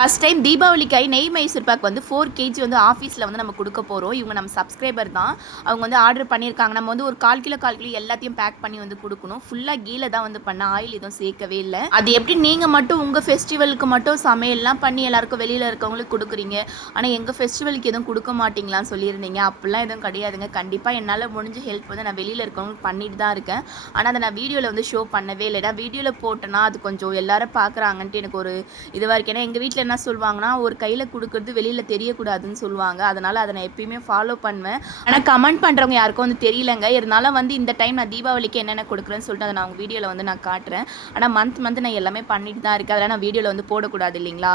First time தீபாவளிக்காய் நெய் மைசூர் பாக் வந்து four KG வந்து ஆஃபீஸில் வந்து நம்ம கொடுக்க போகிறோம் இவங்க நம்ம சப்ஸ்கிரைபர் தான். அவங்க வந்து ஆர்டர் பண்ணியிருக்காங்க. நம்ம வந்து ஒரு கால் கிலோ கால் கிலோ எல்லாத்தையும் பேக் பண்ணி வந்து கொடுக்கணும். ஃபுல்லாக கீழே தான் வந்து பண்ண ஆயில் எதுவும் சேர்க்கவே இல்லை. அது எப்படி நீங்கள் மட்டும் உங்கள் ஃபெஸ்டிவலுக்கு மட்டும் சமையல்லாம் பண்ணி எல்லாருக்கும் வெளியில் இருக்கவங்களுக்கு கொடுக்குறீங்க? ஆனால் எங்கள் ஃபெஸ்டிவலுக்கு எதுவும் கொடுக்க மாட்டீங்களான்னு சொல்லியிருந்தீங்க. அப்படிலாம் எதுவும் கிடையாதுங்க. கண்டிப்பாக என்னால் முடிஞ்ச ஹெல்ப் வந்து நான் வெளியில் இருக்கவங்களுக்கு பண்ணிட்டு தான் இருக்கேன். ஆனால் அதை நான் வீடியோவில் வந்து ஷோ பண்ணவே இல்லை. நான் வீடியோவில் போட்டேன்னா அது கொஞ்சம் எல்லாரும் பார்க்குறாங்கன்ட்டு எனக்கு ஒரு இதுவாக இருக்கு. ஏன்னா எங்கள் வீட்டில் என்ன சொல்லுவாங்கன்னா ஒரு கையில் கொடுக்குறது வெளியில் தெரியக்கூடாதுன்னு சொல்லுவாங்க அதனால் அதை நான் எப்பயுமே ஃபாலோ பண்ணுவேன். ஆனால் கமெண்ட் பண்ணுறவங்க யாருக்கும் வந்து தெரியலங்க. இருந்தாலும் வந்து இந்த டைம் நான் தீபாவளிக்கு என்னென்ன கொடுக்குறேன்னு சொல்லிட்டு அதை நான் உங்கள் வீடியோவில் வந்து நான் காட்டுறேன். ஆனால் மந்த் மந்த் நான் எல்லாமே பண்ணிட்டு தான் இருக்கேன். அதெல்லாம் நான் வீடியோவில் வந்து போடக்கூடாது இல்லைங்களா?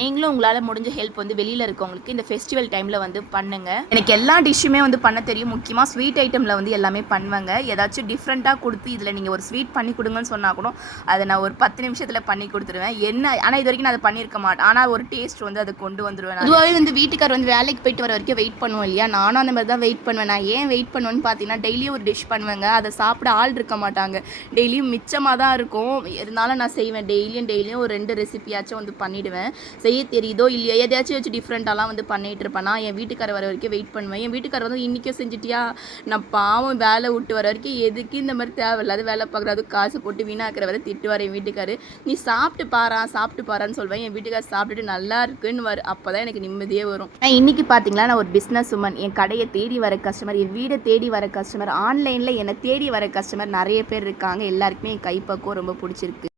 நீங்களும் உங்களால் முடிஞ்ச ஹெல்ப் வந்து வெளியில் இருக்கவங்களுக்கு இந்த ஃபெஸ்டிவல் டைமில் வந்து பண்ணுங்க. எனக்கு எல்லா டிஷ்ஷுமே வந்து பண்ண தெரியும். முக்கியமாக ஸ்வீட் ஐட்டமில் வந்து எல்லாமே பண்ணுவாங்க. ஏதாச்சும் டிஃப்ரெண்ட்டாக கொடுத்து இதில் நீங்கள் ஒரு ஸ்வீட் பண்ணி கொடுங்கன்னு சொன்னால் கூட அதை நான் ஒரு பத்து நிமிஷத்தில் பண்ணி கொடுத்துருவேன். என்ன ஆனால் இது வரைக்கும் நான் அதை பண்ணியிருக்க மாட்டேன். ஆனால் ஒரு டேஸ்ட் வந்து அதை கொண்டு வந்துடுவேன் அதுவாகவே வந்து வீட்டுக்கார் வந்து வேலைக்கு போயிட்டு வர வரைக்கும் வெயிட் பண்ணுவோம் இல்லையா? நானும் அந்த மாதிரி தான் வெயிட் பண்ணுவேன். நான் ஏன் வெயிட் பண்ணுவேன்னு பார்த்தீங்கன்னா டெய்லியும் ஒரு டிஷ் பண்ணுவேங்க. அதை சாப்பிட ஆள் இருக்க மாட்டாங்க. டெய்லியும் மிச்சமாக தான் இருக்கும். இருந்தாலும் நான் செய்வேன். டெய்லியும் டெய்லியும் ஒரு ரெண்டு ரெசிபியாச்சும் வந்து பண்ணிவிடுவேன் செய்ய தெரியுதோ இல்லையோ? எதையாச்சும் வச்சு டிஃப்ரெண்ட்டாலாம் வந்து பண்ணிகிட்டு இருப்பேன். நான் என் வீட்டுக்கார வர வரைக்கும் வெயிட் பண்ணுவேன். என் வீட்டுக்காரர் வந்து இன்றைக்கும் செஞ்சுட்டியா? நான் பாவம் வேலை விட்டு வர வரைக்கும் எதுக்கு இந்த மாதிரி தேவையில்லாத வேலை பார்க்குறது? காசு போட்டு வீணாக்கிற வரை திட்டுவார் என் வீட்டுக்காரு. நீ சாப்பிட்டு பாரா சாப்பிட்டு பாரான்னு சொல்வேன். என் வீட்டுக்காரர் சாப்பிட்டுட்டு நல்லா இருக்குன்னு வரு அப்போ தான் எனக்கு நிம்மதியே வரும். நான் இன்னைக்கு பார்த்தீங்களா நான் ஒரு பிஸ்னஸ் உமன் என் கடையை தேடி வர கஸ்டமர் என் வீடை தேடி வர கஸ்டமர் ஆன்லைனில் என்னை தேடி வர கஸ்டமர் நிறைய பேர் இருக்காங்க. எல்லாருக்குமே என் கைப்பக்குவம் ரொம்ப பிடிச்சிருக்கு.